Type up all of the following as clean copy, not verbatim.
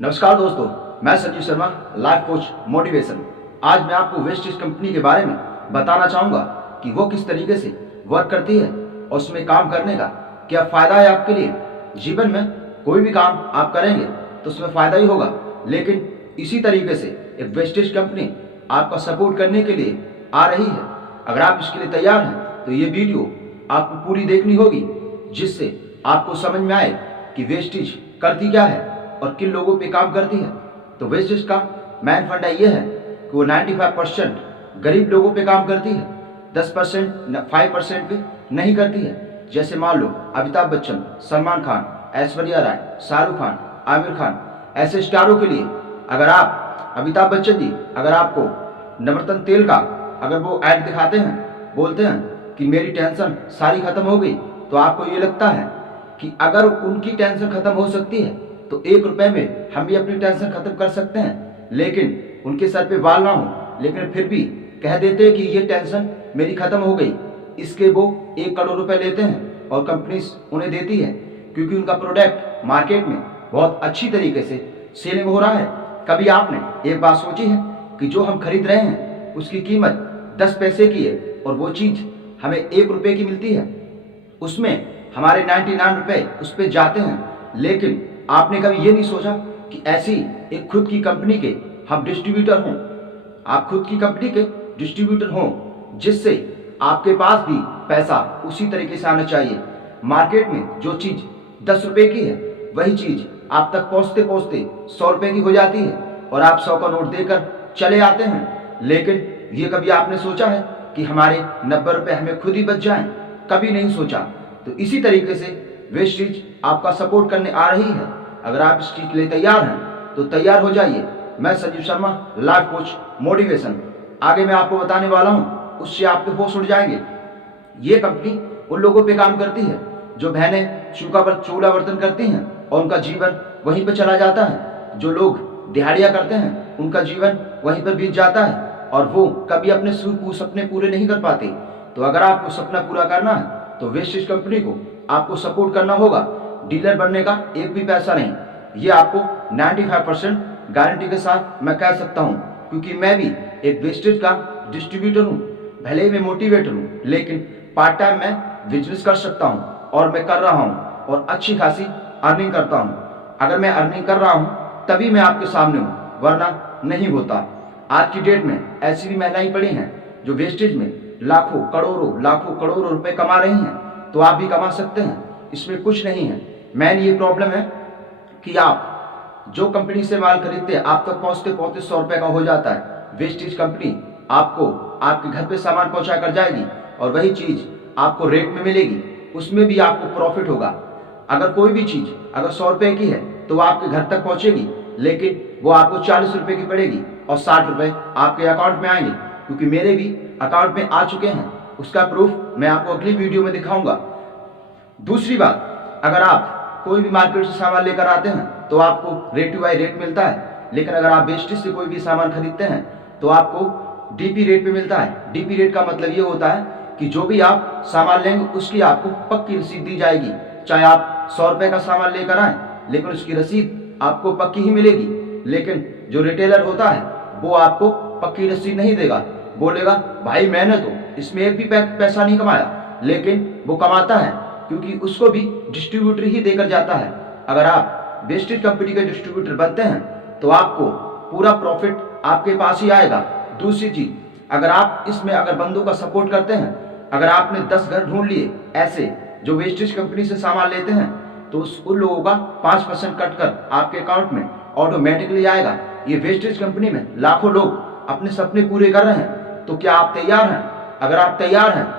नमस्कार दोस्तों, मैं Sanjeev Sharma, life coach motivation. आज मैं आपको वेस्टेज कंपनी के बारे में बताना चाहूँगा कि वो किस तरीके से वर्क करती है और उसमें काम करने का क्या फ़ायदा है आपके लिए। जीवन में कोई भी काम आप करेंगे तो उसमें फ़ायदा ही होगा, लेकिन इसी तरीके से एक वेस्टेज कंपनी आपका सपोर्ट करने के लिए आ रही है। अगर आप इसके लिए तैयार हैं तो ये वीडियो आपको पूरी देखनी होगी, जिससे आपको समझ में आए कि वेस्टेज करती क्या है और किन लोगों पे काम करती है। तो वेस्टेज का मेन फंडा ये है कि वो 95% गरीब लोगों पे काम करती है, 10% 5% पे नहीं करती है। जैसे मान लो अमिताभ बच्चन, सलमान खान, ऐश्वर्या राय, शाहरुख खान, आमिर खान, ऐसे स्टारों के लिए अगर आप अमिताभ बच्चन जी अगर आपको नवरत्न तेल का अगर वो ऐड दिखाते हैं, बोलते हैं कि मेरी टेंशन सारी खत्म हो गई, तो आपको ये लगता है कि अगर उनकी टेंशन खत्म हो सकती है तो 1 रुपए में हम भी अपनी टेंशन खत्म कर सकते हैं। लेकिन उनके सर पे बाल ना हो, लेकिन फिर भी कह देते हैं कि ये टेंशन मेरी खत्म हो गई। इसके वो 1 करोड़ रुपए लेते हैं और कंपनी उन्हें देती है, क्योंकि उनका प्रोडक्ट मार्केट में बहुत अच्छी तरीके से सेलिंग हो रहा है। कभी आपने एक बात सोची है कि जो हम खरीद रहे हैं उसकी कीमत 10 पैसे की है और वो चीज़ हमें 1 रुपए की मिलती है, उसमें हमारे 99 रुपए उस पर जाते हैं। लेकिन आपने कभी ये नहीं सोचा कि ऐसी एक खुद की कंपनी के हम डिस्ट्रीब्यूटर हों, आप खुद की कंपनी के डिस्ट्रीब्यूटर हों, जिससे आपके पास भी पैसा उसी तरीके से आना चाहिए। मार्केट में जो चीज़ 10 रुपए की है वही चीज़ आप तक पहुँचते पहुँचते 100 रुपए की हो जाती है और आप 100 का नोट देकर चले आते हैं। लेकिन ये कभी आपने सोचा है कि हमारे 90 रुपए हमें खुद ही बच जाएं? कभी नहीं सोचा। तो इसी तरीके से वेस्टेज आपका सपोर्ट करने आ रही है। अगर आप इस चीज़ के लिए तैयार हैं तो तैयार हो जाइए। मैं Sanjeev Sharma, life coach motivation. आगे मैं आपको बताने वाला हूँ, उससे आपके होश उड़ जाएंगे। ये कंपनी उन लोगों पे काम करती है जो बहनें चूल्हा बर्तन करती हैं और उनका जीवन वहीं पर चला जाता है। जो लोग दिहाड़ियाँ करते हैं उनका जीवन वहीं पर बीत जाता है और वो कभी अपने सपने पूरे नहीं कर पाते। तो अगर आपको सपना पूरा करना है तो वेस्टेज कंपनी को आपको सपोर्ट करना होगा। डीलर बनने का एक भी पैसा नहीं, ये आपको 95% गारंटी के साथ मैं कह सकता हूँ, क्योंकि मैं भी एक वेस्टेज का डिस्ट्रीब्यूटर हूँ। भले ही मैं मोटिवेटर हूँ, लेकिन पार्ट टाइम मैं बिजनेस कर सकता हूँ और मैं कर रहा हूँ और अच्छी खासी अर्निंग करता हूँ। अगर मैं अर्निंग कर रहा हूँ तभी मैं आपके सामने हूँ, वरना नहीं होता। आज की डेट में ऐसी भी महिलाएं पड़ी हैं जो वेस्टेज में लाखों करोड़ों रुपए कमा रही हैं, तो आप भी कमा सकते हैं। इसमें कुछ नहीं है। मेन ये प्रॉब्लम है कि आप जो कंपनी से माल खरीदते हैं आप तक पहुँचते पहुँचते 100 रुपए का हो जाता है। वेस्टेज कंपनी आपको आपके घर पे सामान पहुँचा कर जाएगी और वही चीज़ आपको रेट में मिलेगी, उसमें भी आपको प्रॉफिट होगा। अगर कोई भी चीज़ अगर 100 रुपए की है तो वो आपके घर तक पहुँचेगी, लेकिन वो आपको 40 रुपए की पड़ेगी और 60 रुपए आपके अकाउंट में आएंगे, क्योंकि मेरे भी अकाउंट में आ चुके हैं। उसका प्रूफ मैं आपको अगली वीडियो में दिखाऊंगा। दूसरी बात, अगर आप कोई भी मार्केट से सामान लेकर आते हैं तो आपको रेट बाई रेट मिलता है, लेकिन अगर आप वेस्टेज से कोई भी सामान खरीदते हैं तो आपको डीपी रेट पे मिलता है। डीपी रेट का मतलब ये होता है कि जो भी आप सामान लेंगे उसकी आपको पक्की रसीद दी जाएगी। चाहे आप 100 रुपए का सामान लेकर आएँ, लेकिन उसकी रसीद आपको पक्की ही मिलेगी। लेकिन जो रिटेलर होता है वो आपको पक्की रसीद नहीं देगा, बोलेगा भाई मैंने तो इसमें एक भी पैसा नहीं कमाया, लेकिन वो कमाता है क्योंकि उसको भी डिस्ट्रीब्यूटर ही देकर जाता है। अगर आप वेस्टेज कंपनी के डिस्ट्रीब्यूटर बनते हैं तो आपको पूरा प्रॉफिट आपके पास ही आएगा। दूसरी चीज, अगर आप इसमें अगर बंदों का सपोर्ट करते हैं, अगर आपने 10 घर ढूंढ लिए ऐसे जो वेस्टेज कंपनी से सामान लेते हैं, तो उन लोगों का 5% कट कर आपके अकाउंट में ऑटोमेटिकली आएगा। ये वेस्टेज कंपनी में लाखों लोग अपने सपने पूरे कर रहे हैं। तो क्या आप तैयार हैं? अगर आप तैयार हैं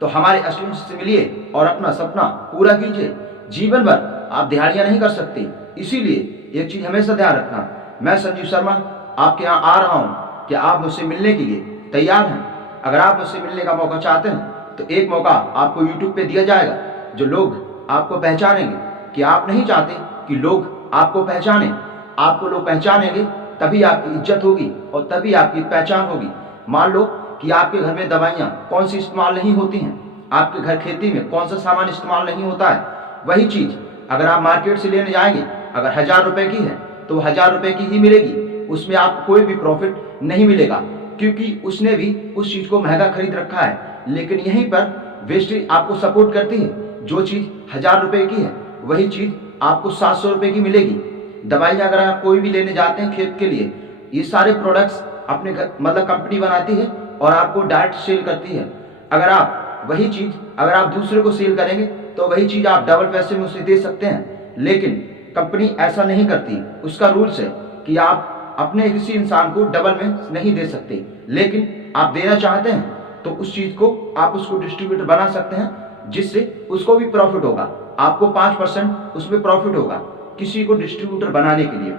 तो हमारे एस्ट्रोनॉमर से मिलिए और अपना सपना पूरा कीजिए। जीवन भर आप दिहाड़ियां नहीं कर सकते, इसीलिए एक चीज हमेशा ध्यान रखना, मैं संजीव शर्मा आपके यहाँ आ रहा हूँ। क्या आप मुझसे मिलने के लिए तैयार हैं? अगर आप मुझसे मिलने का मौका चाहते हैं तो एक मौका आपको यूट्यूब पे दिया जाएगा, जो लोग आपको पहचानेंगे। कि आप नहीं चाहते कि लोग आपको पहचाने, आपको लोग पहचानेंगे तभी आपकी इज्जत होगी और तभी आपकी पहचान होगी। मान लो कि आपके घर में दवाइयाँ कौन सी इस्तेमाल नहीं होती हैं, आपके घर खेती में कौन सा सामान इस्तेमाल नहीं होता है, वही चीज़ अगर आप मार्केट से लेने जाएंगे, अगर 1000 रुपए की है तो 1000 रुपये की ही मिलेगी, उसमें आपको कोई भी प्रॉफिट नहीं मिलेगा, क्योंकि उसने भी उस चीज़ को महंगा खरीद रखा है। लेकिन यहीं पर वेस्टेज आपको सपोर्ट करती है। जो चीज़ 1000 रुपये की है वही चीज़ आपको 700 रुपये की मिलेगी। दवाई अगर आप कोई भी लेने जाते हैं खेत के लिए, ये सारे प्रोडक्ट्स अपने घर मतलब कंपनी बनाती है और आपको डायरेक्ट सेल करती है। अगर आप वही चीज़ अगर आप दूसरे को सेल करेंगे तो वही चीज़ आप डबल पैसे में उसे दे सकते हैं, लेकिन कंपनी ऐसा नहीं करती। उसका रूल्स है कि आप अपने किसी इंसान को डबल में नहीं दे सकते, लेकिन आप देना चाहते हैं तो उस चीज़ को आप उसको डिस्ट्रीब्यूटर बना सकते हैं, जिससे उसको भी प्रॉफिट होगा। आपको 5% उसमें प्रॉफिट होगा किसी को डिस्ट्रीब्यूटर बनाने के लिए।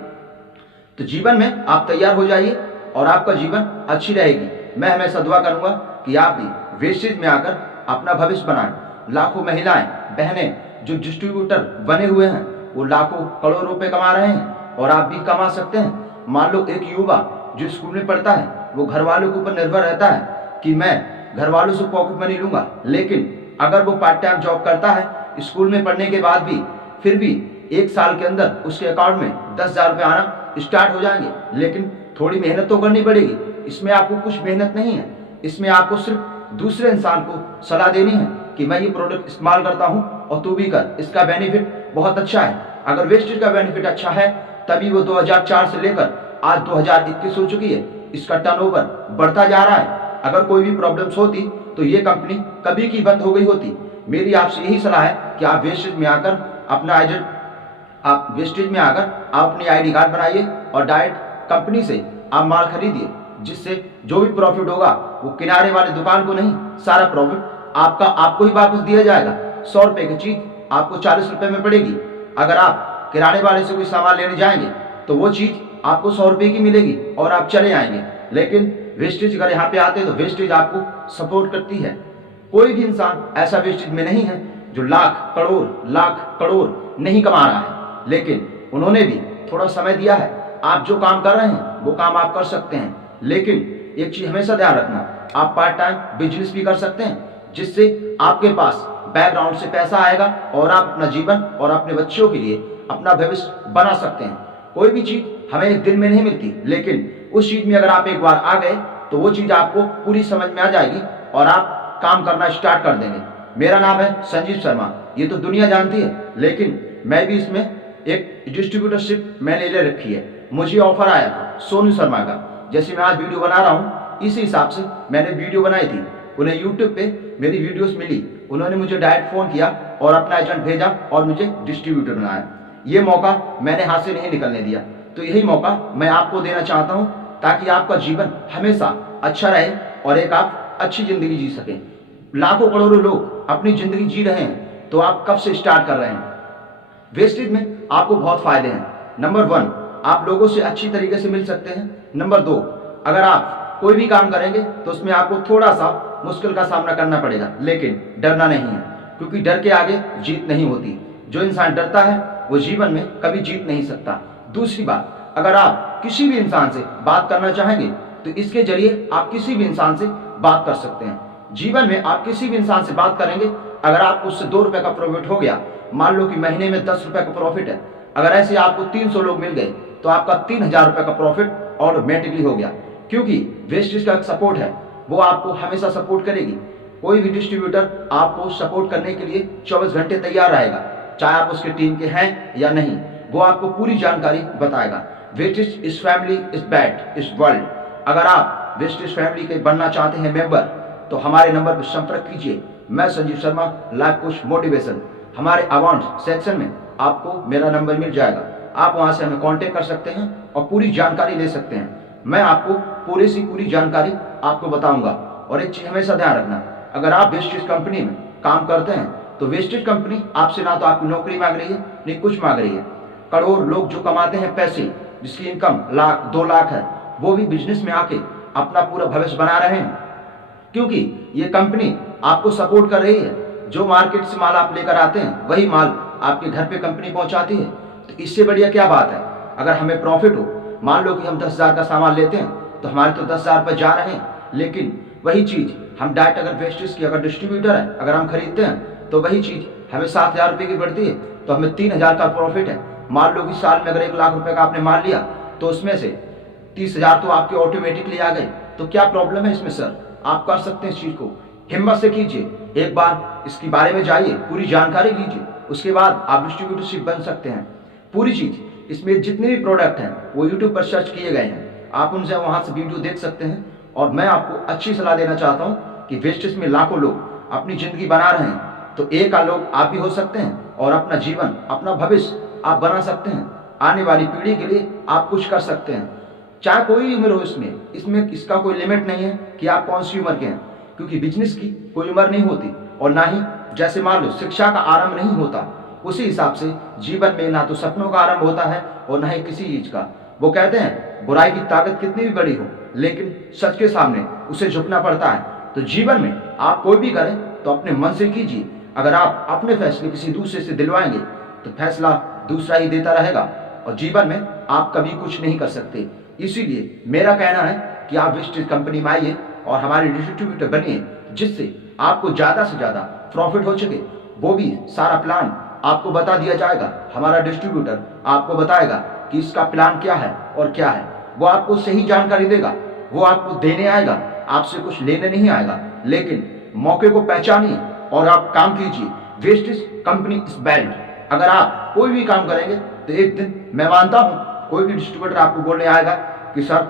तो जीवन में आप तैयार हो जाइए और आपका जीवन अच्छी रहेगी। मैं हमेशा दुआ करूंगा कि आप भी वेस्टेज में आकर अपना भविष्य बनाएं। लाखों महिलाएं बहनें जो डिस्ट्रीब्यूटर बने हुए हैं वो लाखों करोड़ों रुपए कमा रहे हैं और आप भी कमा सकते हैं। मान लो एक युवा जो स्कूल में पढ़ता है वो घर वालों के ऊपर निर्भर रहता है कि मैं घर वालों से पॉकेट मनी लूंगा, लेकिन अगर वो पार्ट टाइम जॉब करता है स्कूल में पढ़ने के बाद भी, फिर भी 1 साल के अंदर उसके अकाउंट में 10,000 रुपये आना स्टार्ट हो जाएंगे। लेकिन थोड़ी मेहनत तो करनी पड़ेगी। इसमें आपको कुछ मेहनत नहीं है, इसमें आपको सिर्फ दूसरे इंसान को सलाह देनी है कि मैं ये प्रोडक्ट इस्तेमाल करता हूँ और तू भी कर, इसका बेनिफिट बहुत अच्छा है। अगर वेस्टेज का बेनिफिट अच्छा है तभी वो 2004 से लेकर आज 2021 हो चुकी है, इसका टर्नओवर बढ़ता जा रहा है। अगर कोई भी प्रॉब्लम्स होती तो ये कंपनी कभी की बंद हो गई होती। मेरी आपसे यही सलाह है कि आप वेस्टेज में आकर अपनी आईडी कार्ड बनाइए और डायरेक्ट कंपनी से आप माल खरीदिए, जिससे जो भी प्रॉफिट होगा वो किनारे वाले दुकान को नहीं, सारा प्रॉफिट आपको ही वापस दिया जाएगा। 100 रुपये की चीज आपको 40 रुपये में पड़ेगी। अगर आप किराने वाले से कोई सामान लेने जाएंगे तो वो चीज आपको 100 रुपये की मिलेगी और आप चले आएंगे। लेकिन वेस्टेज अगर यहाँ पे आते हैं तो वेस्टेज आपको सपोर्ट करती है। कोई भी इंसान ऐसा वेस्टेज में नहीं है जो लाख करोड़ नहीं कमा रहा है, लेकिन उन्होंने भी थोड़ा समय दिया है। आप जो काम कर रहे हैं वो काम आप कर सकते हैं, लेकिन एक चीज हमेशा ध्यान रखना, आप पार्ट टाइम बिजनेस भी कर सकते हैं, जिससे आपके पास बैकग्राउंड से पैसा आएगा और आप अपना जीवन और अपने बच्चों के लिए अपना भविष्य बना सकते हैं। कोई भी चीज हमें एक दिन में नहीं मिलती, लेकिन उस चीज में अगर आप एक बार आ गए तो वो चीज आपको पूरी समझ में आ जाएगी और आप काम करना स्टार्ट कर देंगे। मेरा नाम है संजीव शर्मा, ये तो दुनिया जानती है, लेकिन मैं भी इसमें एक डिस्ट्रीब्यूटरशिप मैंने ले रखी है। मुझे ऑफर आया था सोनू शर्मा का, जैसे मैं आज वीडियो बना रहा हूँ इसी हिसाब से मैंने वीडियो बनाई थी। उन्हें यूट्यूब पे मेरी वीडियोस मिली, उन्होंने मुझे डायरेक्ट फ़ोन किया और अपना एजेंट भेजा और मुझे डिस्ट्रीब्यूटर बनाया। ये मौका मैंने हाथ से नहीं निकलने दिया, तो यही मौका मैं आपको देना चाहता हूँ ताकि आपका जीवन हमेशा अच्छा रहे और एक आप अच्छी ज़िंदगी जी सकें। लाखों करोड़ों लोग अपनी ज़िंदगी जी रहे हैं, तो आप कब से स्टार्ट कर रहे हैं? वेस्टेज में आपको बहुत फ़ायदे हैं। नंबर 1, आप लोगों से अच्छी तरीके से मिल सकते हैं। नंबर 2, अगर आप कोई भी काम करेंगे तो उसमें आपको थोड़ा सा मुश्किल का सामना करना पड़ेगा, लेकिन डरना नहीं है, क्योंकि डर के आगे जीत नहीं होती। जो इंसान डरता है वो जीवन में कभी जीत नहीं सकता। दूसरी बात, अगर आप किसी भी इंसान से बात करना चाहेंगे तो इसके जरिए आप किसी भी इंसान से बात कर सकते हैं। जीवन में आप किसी भी इंसान से बात करेंगे, अगर आपको उससे 2 रुपये का प्रॉफिट हो गया, मान लो कि महीने में 10 रुपये का प्रॉफिट है, अगर ऐसे आपको 300 लोग मिल गए तो आपका 3000 रुपये का प्रॉफिट ऑटोमेटिकली हो गया, क्योंकि वेस्टेज का सपोर्ट है, वो आपको हमेशा सपोर्ट करेगी। कोई भी डिस्ट्रीब्यूटर आपको सपोर्ट करने के लिए 24 घंटे तैयार रहेगा, चाहे आप उसके टीम के हैं या नहीं, वो आपको पूरी जानकारी बताएगा। Wastage is family is bad is world. अगर आप वेस्टेज फैमिली के बनना चाहते हैं मेंबर, तो हमारे नंबर पर संपर्क कीजिए। मैं Sanjeev Sharma, life coach motivation. हमारे अकाउंट सेक्शन में आपको मेरा नंबर मिल जाएगा, आप वहां से हमें कांटेक्ट कर सकते हैं और पूरी जानकारी ले सकते हैं। मैं आपको पूरी जानकारी आपको बताऊंगा। और एक चीज हमेशा ध्यान रखना, अगर आप वेस्टेज कंपनी में काम करते हैं तो वेस्टेज कंपनी आपसे ना तो आपकी नौकरी मांग रही है, नहीं कुछ मांग रही है। करोड़ लोग जो कमाते हैं पैसे, जिसकी इनकम लाख 2 लाख है, वो भी बिजनेस में आके अपना पूरा भविष्य बना रहे हैं, क्योंकि ये कंपनी आपको सपोर्ट कर रही है। जो मार्केट से माल आप लेकर आते हैं वही माल आपके घर पे कंपनी पहुंचाती है। तो इससे बढ़िया क्या बात है? अगर हमें प्रॉफिट हो, मान लो कि हम 10,000 का सामान लेते हैं तो हमारे तो 10,000 रुपये जा रहे हैं, लेकिन वही चीज़ हम डायरेक्ट अगर वेस्टेज की अगर डिस्ट्रीब्यूटर है, अगर हम खरीदते हैं तो वही चीज़ हमें 7,000 रुपये की पड़ती है, तो हमें 3,000 का प्रॉफिट है। मान लो कि साल में अगर 1 लाख रुपए का आपने माल लिया तो उसमें से 30,000 तो आपके ऑटोमेटिकली आ गए। तो क्या प्रॉब्लम है इसमें सर? आप कर सकते हैं इस चीज को, हिम्मत से कीजिए, एक बार इसके बारे में जाइए, पूरी जानकारी लीजिए, उसके बाद आप डिस्ट्रीब्यूटरशिप बन सकते हैं। पूरी चीज इसमें जितने भी प्रोडक्ट हैं वो यूट्यूब पर सर्च किए गए हैं, आप उनसे वहां से वीडियो देख सकते हैं। और मैं आपको अच्छी सलाह देना चाहता हूँ कि वेस्टेज में लाखों लोग अपनी जिंदगी बना रहे हैं, तो एक लोग आप भी हो सकते हैं और अपना जीवन, अपना भविष्य आप बना सकते हैं। आने वाली पीढ़ी के लिए आप कुछ कर सकते हैं, चाहे कोई उम्र हो। इसमें इसका कोई लिमिट नहीं है कि आप कौन सी उम्र के हैं, क्योंकि बिजनेस की कोई उम्र नहीं होती। और ना ही जैसे मान लो शिक्षा का आरंभ नहीं होता, उसी हिसाब से जीवन में ना तो सपनों का आरंभ होता है और ना ही किसी चीज का। वो कहते हैं बुराई की ताकत कितनी भी बड़ी हो, लेकिन सच के सामने उसे झुकना पड़ता है। तो जीवन में आप कोई भी करें तो अपने मन से कीजिए। अगर आप अपने फैसले किसी दूसरे से दिलवाएंगे तो फैसला दूसरा ही देता रहेगा और जीवन में आप कभी कुछ नहीं कर सकते। इसीलिए मेरा कहना है कि आप वेस्टेज कंपनी में आइए और हमारे डिस्ट्रीब्यूटर बनिए, जिससे आपको ज़्यादा से ज़्यादा प्रॉफिट हो सके। वो भी सारा प्लान आपको बता दिया जाएगा। हमारा डिस्ट्रीब्यूटर आपको बताएगा कि इसका प्लान क्या है और क्या है। वो आपको सही जानकारी देगा, वो आपको देने आएगा, आपसे कुछ लेने नहीं आएगा। लेकिन मौके को पहचानिए और आप काम कीजिए। Wastage company is valid. अगर आप कोई भी काम करेंगे तो एक दिन मैं मानता हूं कोई भी डिस्ट्रीब्यूटर आपको बोलने आएगा कि सर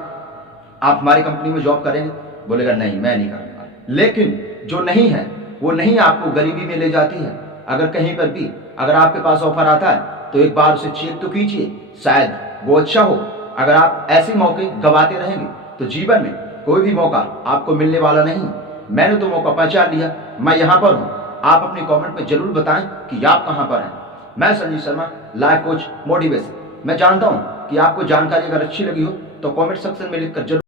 आप हमारी कंपनी में जॉब करेंगे, बोलेगा नहीं मैं नहीं करूंगा। लेकिन जो नहीं है वो नहीं आपको गरीबी में ले जाती है। अगर कहीं पर भी अगर आपके पास ऑफर आता है तो एक बार उसे चेक तो कीजिए, शायद वो अच्छा हो। अगर आप ऐसे मौके गवाते रहेंगे तो जीवन में कोई भी मौका आपको मिलने वाला नहीं। मैंने तो मौका पहचान लिया, मैं यहाँ पर हूँ। आप अपने कमेंट में जरूर बताएं कि आप कहाँ पर हैं। मैं Sanjeev Sharma, life coach motivation. मैं जानता हूँ कि आपको जानकारी अगर अच्छी लगी हो तो कमेंट सेक्शन में लिखकर जरूर